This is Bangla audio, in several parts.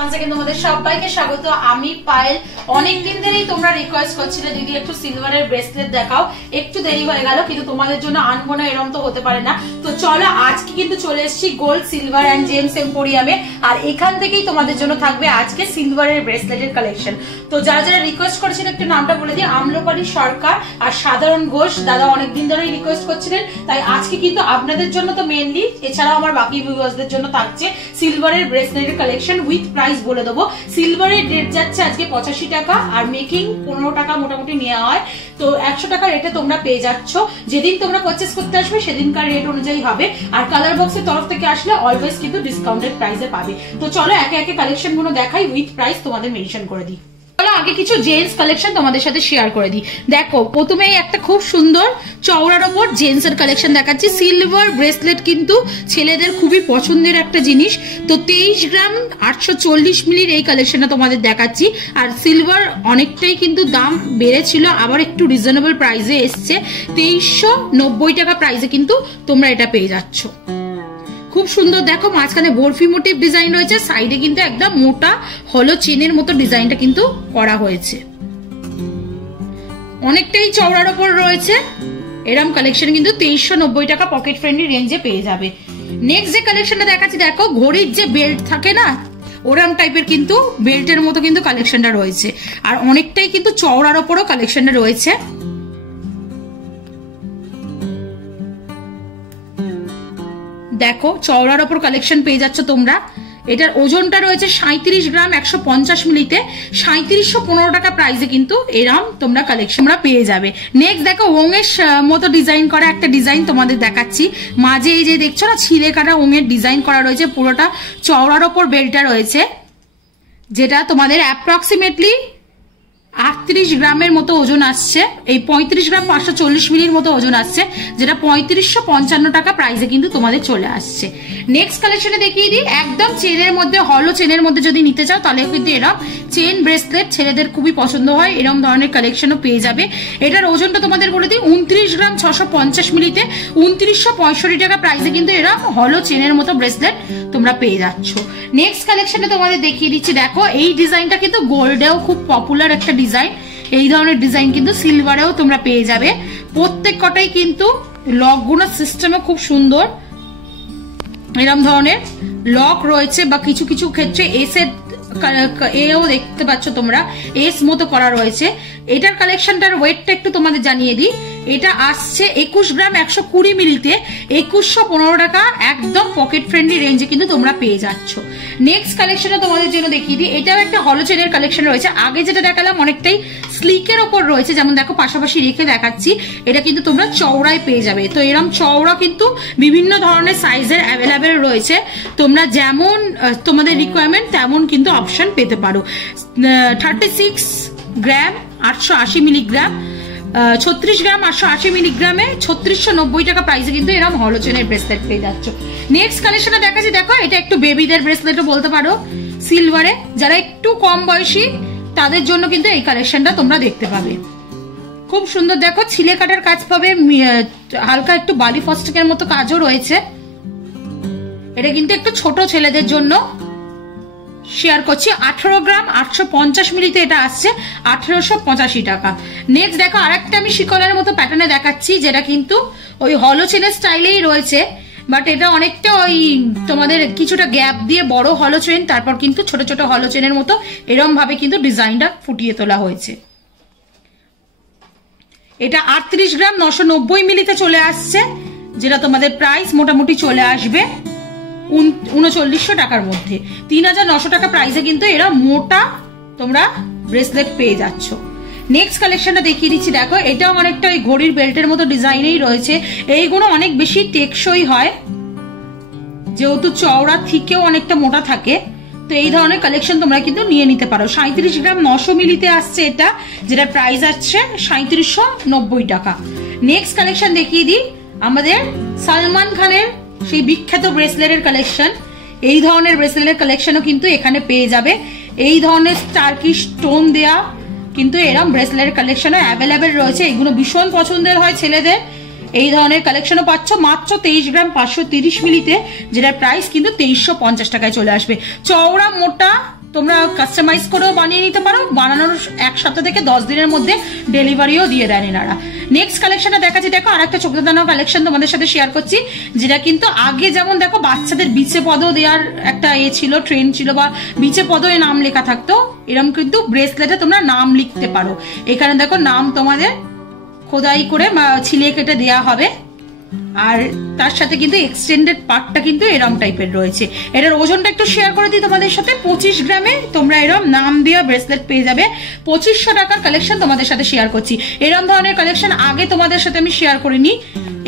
once again তোমাদের সবাইকে স্বাগত। আমি পায়েল। অনেক দিন ধরেই তোমরা রিকোয়েস্ট করছিলে দিদি একটু সিলভারের ব্রেসলেট দেখাও, একটু দেরি হয়ে গেল কিন্তু তোমাদের জন্য আনবো না এরকম তো হতে পারে না। তো চলো আজকে কিন্তু চলে এসেছি গোল্ড সিলভার এন্ড জেমস এম্পোরিয়ামে, আর এখান থেকেই তোমাদের জন্য থাকবে আজকে সিলভারের ব্রেসলেটের কালেকশন। তো যারা যারা রিকোয়েস্ট করেছিল একটু নামটা বলে দিই, আম্রপালি সরকার আর সাধারণ ঘোষ দাদা অনেকদিন ধরেই রিকোয়েস্ট করছিলেন, তাই আজকে কিন্তু আপনাদের জন্য তো মেনলি, এছাড়াও আমার বাকি ভিউয়ার্সদের জন্য থাকছে সিলভারের ব্রেসলেটের কালেকশন উইথ প্রাইস বলে দেবো। সিলভারের রেট যাচ্ছে আজকে 85 টাকা, আর মেকিং 15 টাকা মোটামুটি নেওয়া হয়। তো 100 টাকা রেটে তোমরা পেয়ে যাচ্ছ। যেদিন তোমরা পারচেস করতে আসবে সেদিনকার রেট অনুযায়ী হবে, আর কালার বক্সের তরফ থেকে আসলে অলওয়েজ কিন্তু ডিসকাউন্টেড প্রাইসে পাবে। তো চলো একে একে কালেকশন গুলো দেখাই, উইথ প্রাইস তোমাদের মেনশন করে দিই। আগে কিছু জেন্টস কালেকশন তোমাদের সাথে শেয়ার করে দিই। দেখো প্রথমেই একটা খুব সুন্দর চওড়ার ওপর জেন্টস এর কালেকশন দেখাচ্ছি। সিলভার ব্রেসলেট কিন্তু ছেলেদের খুবই পছন্দের একটা জিনিস। তো 23 গ্রাম 840 মিলির এই কালেকশনটা তোমাদের দেখাচ্ছি। আর সিলভার অনেকটাই কিন্তু দাম বেড়েছিল, আবার একটু রিজনেবল প্রাইসে এসছে। 2390 টাকা প্রাইসে কিন্তু তোমরা এটা পেয়ে যাচ্ছ। খুব সুন্দর, দেখো মাঝখানে বরফি মোটিভ ডিজাইন রয়েছে, সাইডে কিন্তু একদম মোটা হলো চেনের মতো ডিজাইনটা কিন্তু করা হয়েছে। অনেকটাই চওড়ার ওপর রয়েছে। এরকম কালেকশন কিন্তু 2390 টাকা পকেট ফ্রেন্ডলি রেঞ্জে পেয়ে যাবে। নেক্সট যে কালেকশনটা দেখাচ্ছি, দেখো ঘড়ির যে বেল্ট থাকে না, ওরম টাইপের কিন্তু বেল্টের মতো কিন্তু কালেকশনটা রয়েছে, আর অনেকটাই কিন্তু চওড়ার ওপরও কালেকশনটা রয়েছে। দেখো চওড়ার ওপর কালেকশন পেয়ে যাচ্ছ তোমরা। এটার ওজনটা রয়েছে 37 গ্রাম 150 মিলিতে, 3715 টাকা প্রাইসে কিন্তু এরম তোমরা কালেকশন পেয়ে যাবে। নেক্সট দেখো ওঙের মতো ডিজাইন করা একটা ডিজাইন তোমাদের দেখাচ্ছি। মাঝে এই যে দেখছো না ছিলে কাটা ওঙের ডিজাইন করা রয়েছে, পুরোটা চওড়ার ওপর বেলটা রয়েছে, যেটা তোমাদের অ্যাপ্রক্সিমেটলি 38 গ্রামের মতো ওজন আসছে। এই 35 গ্রাম 540 মিলির মতো ওজন আসছে, যেটা 3555 টাকা প্রাইসে কিন্তু তোমাদের চলে আসছে। নেক্সট কালেকশনে দেখিয়ে দিই, একদম চেনের মধ্যে, হলো চেনের মধ্যে যদি নিতে চাও তাহলে কিন্তু এরকম চেন ব্রেসলেট ছেলেদের খুবই পছন্দ হয়, এরকম ধরনের কালেকশনও পেয়ে যাবে। এটার ওজনটা তোমাদের বলে দিই 29 গ্রাম 650 মিলিতে 2965 টাকা প্রাইসে কিন্তু এরকম হলো চেনের মতো ব্রেসলেট তোমরা পেয়ে যাচ্ছ। নেক্সট কালেকশনে তোমাদের দেখিয়ে দিচ্ছি, দেখো এই ডিজাইনটা কিন্তু গোল্ডেও খুব পপুলার একটা ডিজাইন। এই ধরনের ডিজাইন কিন্তু সিলভারেও তোমরা পেয়ে যাবে। প্রত্যেক কটাই কিন্তু লক গুলোর সিস্টেমও খুব সুন্দর, এরকম ধরনের লক রয়েছে, বা কিছু কিছু ক্ষেত্রে এও দেখতে পাচ্ছ তোমরা এস মতো করা রয়েছে। এটার কালেকশনটার ওয়েটটা একটু তোমাদের জানিয়ে দিই। এটা আসছে 21 গ্রাম 120 মিলিতে 2115 টাকা, একদম পকেট ফ্রেন্ডলি রেঞ্জে কিন্তু তোমরা পেয়ে যাচ্ছ। নেক্সট কালেকশনটা তোমাদের জন্য দেখিয়ে দিই। এটাও একটা হলো চেনের কালেকশন রয়েছে। আগে যেটা দেখালাম অনেকটাই স্লিকের ওপর রয়েছে, যেমন দেখো পাশাপাশি রেখে দেখাচ্ছি, এটা কিন্তু তোমরা চওড়ায় পেয়ে যাবে। তো এরকম চওড়া কিন্তু বিভিন্ন ধরনের সাইজের অ্যাভেলেবেল রয়েছে, তোমরা যেমন তোমাদের রিকোয়ারমেন্ট তেমন কিন্তু অপশন পেতে পারো। 36 গ্রাম 880 মিলিগ্রাম, 36 গ্রাম 880 মিলিগ্রামে 3690 টাকা প্রাইসে কিন্তু এরকম হলো চেনের ব্রেসলেট পেয়ে যাচ্ছ। নেক্সট কালেকশনটা দেখাচ্ছি, দেখো এটা একটু বেবিদের ব্রেসলেটও বলতে পারো সিলভারে, যারা একটু কম বয়সী তাদের জন্য কিন্তু এই কালেকশনটা তোমরা দেখতে পাবে। খুব সুন্দর, দেখো ছিলে কাটার কাজ পাবে, হালকা একটু বালি ফস্টিকের মতো কাজও রয়েছে। এটা কিন্তু একটু ছোট ছেলেদের জন্য শেয়ার করছি। 18 গ্রাম 850 মিলিতে এটা আসছে 1885 টাকা। নেক্সট দেখো আরেকটা আমি শিকলের মতো প্যাটার্নে দেখাচ্ছি, যেটা কিন্তু ওই হলো চেনের স্টাইলেই রয়েছে, বাট এটা অনেকটা ওই তোমাদের কিছুটা গ্যাপ দিয়ে বড় হলো চেন, তারপর কিন্তু ছোট ছোট হলো চেনের মতো এরকম ভাবে কিন্তু ডিজাইনটা ফুটিয়ে তোলা হয়েছে। এটা 38 গ্রাম 990 মিলিতে চলে আসছে, যেটা তোমাদের প্রাইস মোটামুটি চলে আসবে 3900 টাকার মধ্যে। 3900 টাকা প্রাইসে কিন্তু এরা মোটা তোমরা ব্রেসলেট পেয়ে যাচ্ছ। নেক্সট কালেকশনটা দেখিয়ে দিচ্ছি, দেখো এটাও অনেকটা ওই ঘড়ির বেল্টের মতো ডিজাইনেই রয়েছে। এইগুলো অনেক বেশি টেকসই হয়, যেহেতু চওড়া থেকেও অনেকটা মোটা থাকে। তো এই ধরনের কালেকশন তোমরা কিন্তু নিয়ে নিতে পারো। 37 গ্রাম 900 মিলিতে আসছে এটা, যেটা প্রাইস আসছে 3790 টাকা। নেক্সট কালেকশন দেখিয়ে দিই, আমাদের সালমান খানের সেই বিখ্যাত ব্রেসলেটের কালেকশন। এই ধরনের ব্রেসলেটের কালেকশনও কিন্তু এখানে পেয়ে যাবে। এই ধরনের টার্কি স্টোন দেয়া কিন্তু এরকম ব্রেসলেটের কালেকশনও অ্যাভেলেবেল রয়েছে। এগুলো ভীষণ পছন্দের হয় ছেলেদের। এই ধরনের কালেকশনও পাচ্ছ মাত্র 23 গ্রাম 530 মিলিতে, যেটার প্রাইস কিন্তু 2350 টাকায় চলে আসবে। চওড়া মোটা তোমরা কাস্টমাইজ করেও বানিয়ে নিতে পারো, বানানোর 1 সপ্তাহ থেকে 10 দিনের মধ্যে ডেলিভারিও দিয়ে দেন এনারা। নেক্সট কালেকশনটা দেখাচ্ছি, দেখো আর একটা চোখ ধাঁধানো কালেকশন তোমাদের সাথে শেয়ার করছি, যেটা কিন্তু আগে যেমন দেখো বাচ্চাদের বিচে পদ দেওয়ার একটা ছিল, ট্রেন্ড ছিল, বা বিচে পদে নাম লেখা থাকতো, এরকম কিন্তু ব্রেসলেটে তোমরা নাম লিখতে পারো। এখানে দেখো নাম তোমাদের খোদাই করে ছিলে কেটে দেওয়া হবে, আর তার সাথে কিন্তু এক্সটেন্ডেড পার্টটা কিন্তু এরম টাইপের রয়েছে। এটার ওজনটা একটু শেয়ার করে দিই তোমাদের সাথে, 25 গ্রামে তোমরা এরম নাম দেওয়া ব্রেসলেট পেয়ে যাবে। 2500 টাকার কালেকশন তোমাদের সাথে শেয়ার করছি। এরম ধরনের কালেকশন আগে তোমাদের সাথে আমি শেয়ার করিনি,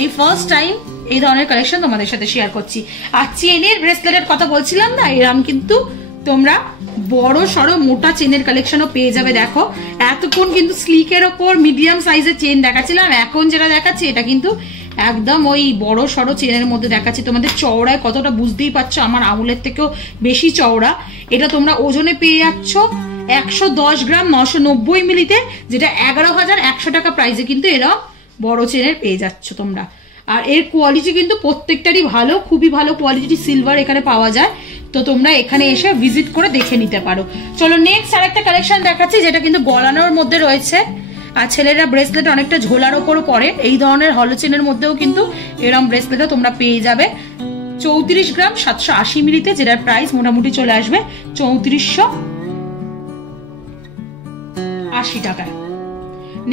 এই ফার্স্ট টাইম এই ধরনের কালেকশন তোমাদের সাথে শেয়ার করছি। আর চেনের ব্রেসলেটের কথা বলছিলাম না, এরম কিন্তু তোমরা বড় সড়ো মোটা চেনের কালেকশনও পেয়ে যাবে। দেখো এতক্ষণ কিন্তু স্লিকের ওপর মিডিয়াম সাইজের চেন দেখাচ্ছিলাম, এখন যেটা দেখাচ্ছি এটা কিন্তু একদম ওই বড় সড়ো চেনের মধ্যে দেখাচ্ছি তোমাদের। চওড়ায় কতটা বুঝতেই পারছো, আমার আঙুলের থেকেও বেশি চওড়া। এটা তোমরা ওজনে পেয়ে যাচ্ছ 110 গ্রাম 990 মিলিতে, যেটা 11,100 টাকা প্রাইসে কিন্তু এরা বড় চেনের পেয়ে যাচ্ছ তোমরা। আর এর কোয়ালিটি কিন্তু প্রত্যেকটারই ভালো, খুবই ভালো কোয়ালিটি সিলভার এখানে পাওয়া যায়, তো তোমরা এখানে এসে ভিজিট করে দেখে নিতে পারো। চলো নেক্সট আরেকটা কালেকশন দেখাচ্ছি, যেটা কিন্তু গলানোর মধ্যে রয়েছে, আর ছেলেরা ব্রেসলেট অনেকটা ঝোলার ওপরও পরে, এই ধরনের হলো চেনের মধ্যেও কিন্তু এরকম ব্রেসলেটও তোমরা পেয়ে যাবে 34 গ্রাম 780 মিলিতে, যেটার প্রাইস মোটামুটি চলে আসবে 3480 টাকায়।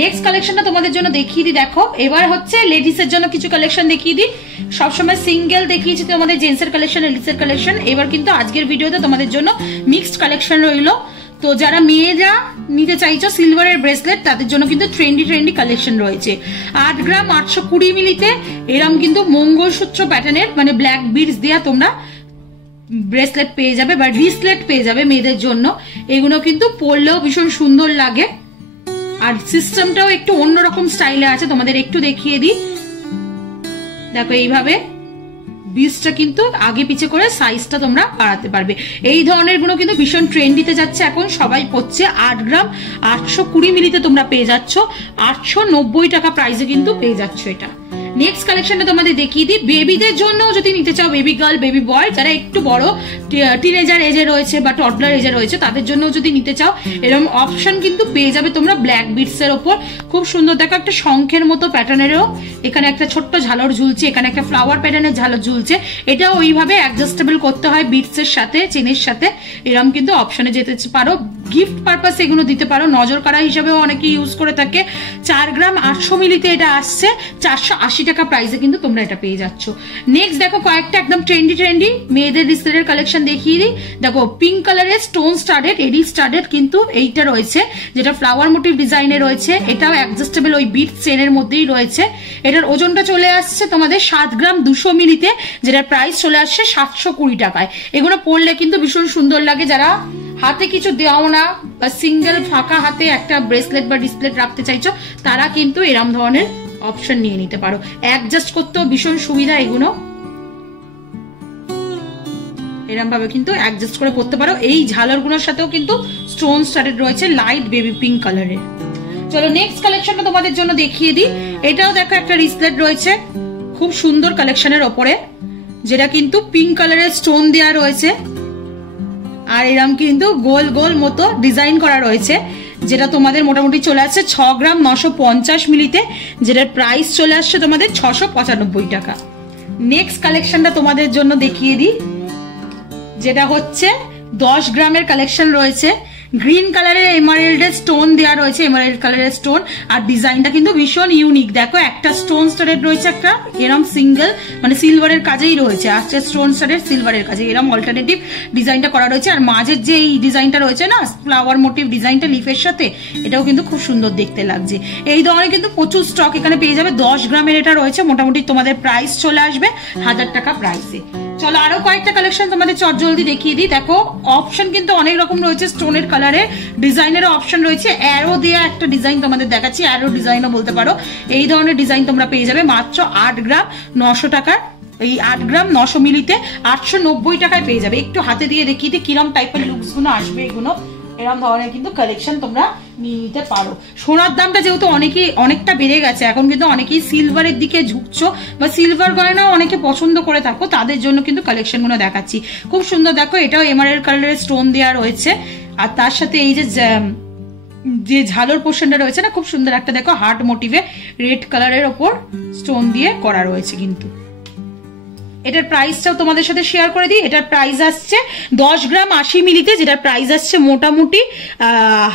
নেক্সট কালেকশনটা তোমাদের জন্য দেখিয়ে দিই। দেখো এবার হচ্ছে লেডিস এর জন্য কিছু কালেকশন দেখিয়ে দিই। সবসময় সিঙ্গেল দেখিয়েছি তোমাদের জেন্টসের কালেকশন, লেডিসের কালেকশন। এবার কিন্তু আজকের ভিডিওতে তোমাদের জন্য মিক্সড কালেকশন রইলো। তো যারা মেয়েরা নিতে চাইছো সিলভারের ব্রেসলেট, তাদের জন্য কিন্তু ট্রেন্ডি কালেকশন রয়েছে। 8 গ্রাম 820 মিলিতে এরম কিন্তু মঙ্গলসূত্র প্যাটার্নের মানে ব্ল্যাক বিডস দেয়া তোমরা ব্রেসলেট পেয়ে যাবে, বা রিসলেট পেয়ে যাবে মেয়েদের জন্য। এগুলো কিন্তু পরলেও ভীষণ সুন্দর লাগে, আর সিস্টেমটাও একটু অন্যরকম স্টাইলে আছে, তোমাদের একটু দেখিয়ে দিই। দেখো এইভাবে বিসটা কিন্তু আগে পিছে করে সাইজটা তোমরা বাড়াতে পারবে। এই ধরনের গুলো কিন্তু ভীষণ ট্রেন্ডিতে যাচ্ছে, এখন সবাই পড়ছে। 8 গ্রাম 820 মিলিতে তোমরা পেয়ে যাচ্ছ 890 টাকা প্রাইসে কিন্তু পেয়ে যাচ্ছ এটা। নেক্সট কালেকশনটা তোমাদের দেখিয়ে দিই। বেবিদের জন্য যদি নিতে চাও, বেবি গার্ল বেবি বয় যারা একটু বড় টিনেজার এজে রয়েছে বা টডলার এজে রয়েছে, তাদের জন্য যদি নিতে চাও এরকম অপশন কিন্তু পেয়ে যাবে তোমরা ব্ল্যাক বিডস এর ওপর। খুব সুন্দর দেখো, একটা শঙ্খের মতো প্যাটার্নেরও এখানে একটা ছোট্ট ঝালর ঝুলছে, এখানে একটা ফ্লাওয়ার প্যাটার্নের ঝালর ঝুলছে। এটাও ওইভাবে অ্যাডজাস্টেবল করতে হয় বিডস এর সাথে, চেনের সাথে। এরকম কিন্তু অপশনে যেতে পারো, গিফট পারপাস এগুলো দিতে পারো, নজর কাড়া হিসাবেও অনেকে ইউজ করে থাকে। 4 গ্রাম 800 মিলিতে এটা আসছে 480 টাকা প্রাইসে কিন্তু তোমরা এটা পেয়ে যাচ্ছ। নেক্সট দেখো কয়েকটা একদম ট্রেন্ডি মেয়েদের রিসলেটের কালেকশন দেখিয়ে দিই। দেখো পিঙ্ক কালারের স্টোন স্টাডেড এডি স্টাডেড কিন্তু এইটা রয়েছে, যেটা ফ্লাওয়ার মোটিভ ডিজাইনে রয়েছে। এটাও অ্যাডজাস্টেবল ওই বিট চেনের মধ্যেই রয়েছে। এটার ওজনটা চলে আসছে তোমাদের 7 গ্রাম 200 মিলিতে, যেটার প্রাইস চলে আসছে 720 টাকায়। এগুলো পরলে কিন্তু ভীষণ সুন্দর লাগে। যারা হাতে কিছু দেওয়া না বা সিঙ্গেল ফাঁকা হাতে একটা ব্রেসলেট বা ডিসপ্লেট রাখতে চাইছো, তারা কিন্তু এরম ধরনের অপশন নিয়ে নিতে পারো। অ্যাডজাস্ট করতেও ভীষণ সুবিধা, এগুলো এরম ভাবে কিন্তু অ্যাডজাস্ট করে পড়তে পারো। এই ঝালরগুলোর সাথেও কিন্তু স্টোন স্টাডেড রয়েছে লাইট বেবি পিঙ্ক কালারের। চলো নেক্সট কালেকশনটা তোমাদের জন্য দেখিয়ে দিই। এটাও দেখো একটা রিসলেট রয়েছে খুব সুন্দর কালেকশনের ওপরে, যেটা কিন্তু পিঙ্ক কালারের স্টোন দেওয়া রয়েছে, আর এরম কিন্তু গোল গোল মতো ডিজাইন করা রয়েছে, যেটা তোমাদের মোটামুটি চলে আসছে 6 গ্রাম 950 মিলিতে, যেটার প্রাইস চলে আসছে তোমাদের 695 টাকা। নেক্সট কালেকশনটা তোমাদের জন্য দেখিয়ে দিই, যেটা হচ্ছে 10 গ্রামের কালেকশন রয়েছে। গ্রিন কালারের এমারেল্ডের স্টোন দেওয়া রয়েছে, এমারেল্ড কালারের স্টোন, আর ডিজাইনটা কিন্তু ভীষণ ইউনিক। দেখো একটা স্টোন স্টাডেড রয়েছে, একটা এরম সিঙ্গেল মানে সিলভারের কাজেই রয়েছে, আসছে স্টোন স্টাডেড সিলভারের কাজে, এরম অল্টারনেটিভ ডিজাইনটা করা রয়েছে। আর মাঝের যে এই ডিজাইনটা রয়েছে না, ফ্লাওয়ার মোটিভ ডিজাইনটা লিফের সাথে, এটাও কিন্তু খুব সুন্দর দেখতে লাগছে। এই ধরনের কিন্তু প্রচুর স্টক এখানে পেয়ে যাবে। 10 গ্রামের এটা রয়েছে, মোটামুটি তোমাদের প্রাইস চলে আসবে 1000 টাকা প্রাইসে। চলো আরো কয়েকটা কালেকশন তোমাদের চটজলদি দেখিয়ে দিই। দেখো অপশন কিন্তু অনেক রকম রয়েছে, স্টোনের কালারে ডিজাইনের অপশন রয়েছে। অ্যারো দেওয়া একটা ডিজাইন তোমাদের দেখাচ্ছি, অ্যারো ডিজাইনও বলতে পারো। এই ধরনের ডিজাইন তোমরা পেয়ে যাবে মাত্র 8 গ্রাম 900 টাকার। এই 8 গ্রাম 900 মিলিতে 890 টাকায় পেয়ে যাবে। একটু হাতে দিয়ে দেখিয়ে দিই কিরম টাইপের লুকস গুলো আসবে। এগুলো এরকম ধরনের কিন্তু কালেকশন তোমরা নিয়ে নিতে পারো। সোনার দামটা যেহেতু অনেকটা বেড়ে গেছে, এখন কিন্তু অনেকেই সিলভারের দিকে ঝুঁকছো বা সিলভার গয়নাও অনেকে পছন্দ করে থাকো, তাদের জন্য কিন্তু কালেকশন গুলো দেখাচ্ছি। খুব সুন্দর, দেখো এটাও এমারেল্ড কালারের স্টোন দেওয়া রয়েছে, আর তার সাথে এই যে ঝালর পোর্শনটা রয়েছে না, খুব সুন্দর একটা দেখো হার্ট মোটিভে রেড কালারের ওপর স্টোন দিয়ে করা রয়েছে কিন্তু। এটার প্রাইসটাও তোমাদের সাথে শেয়ার করে দিই। এটার প্রাইস আসছে 10 গ্রাম 80 মিলিতে, যেটার প্রাইস আসছে মোটামুটি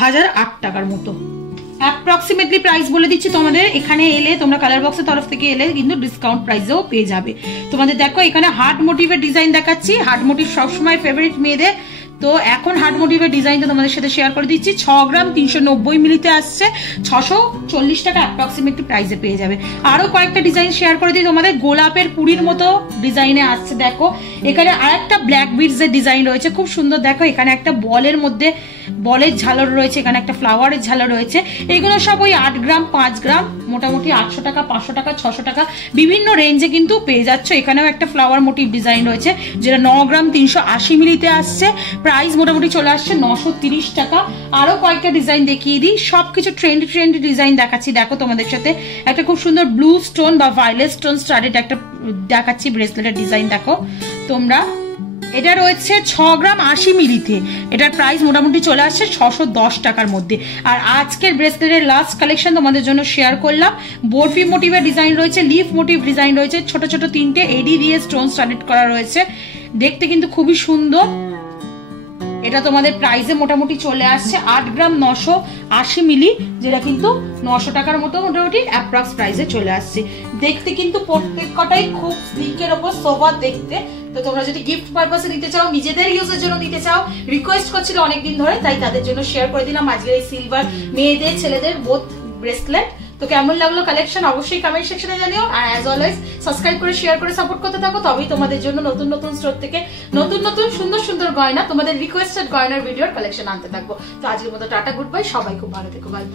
1008 টাকার মতো অ্যাপ্রক্সিমেটলি প্রাইস বলে দিচ্ছি তোমাদের। এখানে এলে তোমরা কালার বক্সের তরফ থেকে এলে কিন্তু ডিসকাউন্ট প্রাইসেও পেয়ে যাবে তোমাদের। দেখো এখানে হার্ট মোটিভের ডিজাইন দেখাচ্ছি। হার্ট মোটিভ সবসময় ফেভারিট মেয়েদের, তো এখন হার্ট মোটিভের ডিজাইনটা তোমাদের সাথে শেয়ার করে দিচ্ছি। 6 গ্রাম 390 মিলিতে আসছে 640 টাকা অ্যাপ্রক্সিমেটলি প্রাইসে পেয়ে যাবে। আরো কয়েকটা ডিজাইন শেয়ার করে দিই তোমাদের। গোলাপের পুরীর মতো ডিজাইনে আসছে, দেখো এখানে আরেকটা ব্ল্যাক বিডস এর ডিজাইন রয়েছে, খুব সুন্দর। দেখো এখানে একটা বলের মধ্যে বলের ঝালর রয়েছে, এখানে একটা ফ্লাওয়ারের ঝালর রয়েছে। এগুলো সব ওই 8 গ্রাম 5 গ্রাম মোটামুটি 800 টাকা 500 টাকা 600 টাকা বিভিন্ন রেঞ্জে কিন্তু পেয়ে যাচ্ছ। এখানেও একটা ফ্লাওয়ার মোটিভ ডিজাইন রয়েছে, যেটা 9 গ্রাম 380 মিলিতে আসছে, প্রাইস মোটামুটি চলে আসছে 930 টাকা। আরো কয়েকটা ডিজাইন দেখিয়ে দিই, সবকিছু ট্রেন্ডি ডিজাইন দেখাচ্ছি। দেখো তোমাদের সাথে একটা খুব সুন্দর ব্লু স্টোন বা ভায়োলেট স্টোন স্টাডেড একটা দেখাচ্ছি ব্রেসলেটের ডিজাইন। দেখো তোমরা, এটা রয়েছে 6 গ্রাম 80 মিলিতে, এটার প্রাইস মোটামুটি চলে আসছে 610 টাকার মধ্যে। আর আজকের ব্রেসলেটের লাস্ট কালেকশন তোমাদের জন্য শেয়ার করলাম। বরফি মোটিভের ডিজাইন রয়েছে, লিফ মোটিভ ডিজাইন রয়েছে, ছোট ছোট 3টে এডি দিয়ে স্টোন স্টাডেড করা রয়েছে, দেখতে কিন্তু খুবই সুন্দর। এটা তোমাদের প্রাইসে মোটামুটি চলে আসছে 8 গ্রাম 980 মিলি, যেটা কিন্তু 900 টাকার মতো মোটামুটি অ্যাপ্রক্স প্রাইসে চলে আসছে। দেখতে কিন্তু প্রত্যেক কটাই খুব স্লিকের ওপর সোবার দেখতে। তো তোমরা যদি গিফট পারপাসে নিতে চাও, নিজেদের ইউজের জন্য নিতে চাও, রিকোয়েস্ট করছিল অনেকদিন ধরে, তাই তাদের জন্য শেয়ার করে দিলাম আজকের এই সিলভার মেয়েদের ছেলেদের বোথ ব্রেসলেট। তো কেমন লাগলো কালেকশন অবশ্যই কমেন্ট সেকশনে জানিও, আর অ্যাজ অলওয়েজ সাবস্ক্রাইব করে শেয়ার করে সাপোর্ট করতে থাকো, তবেই তোমাদের জন্য নতুন নতুন স্টোর থেকে নতুন নতুন সুন্দর সুন্দর গয়না, তোমাদের রিকোয়েস্টেড গয়নার ভিডিওর কালেকশন আনতে থাকবো। তো আজকের মতো টাটা, গুড বাই, সবাই খুব ভালো থেকো, বাই।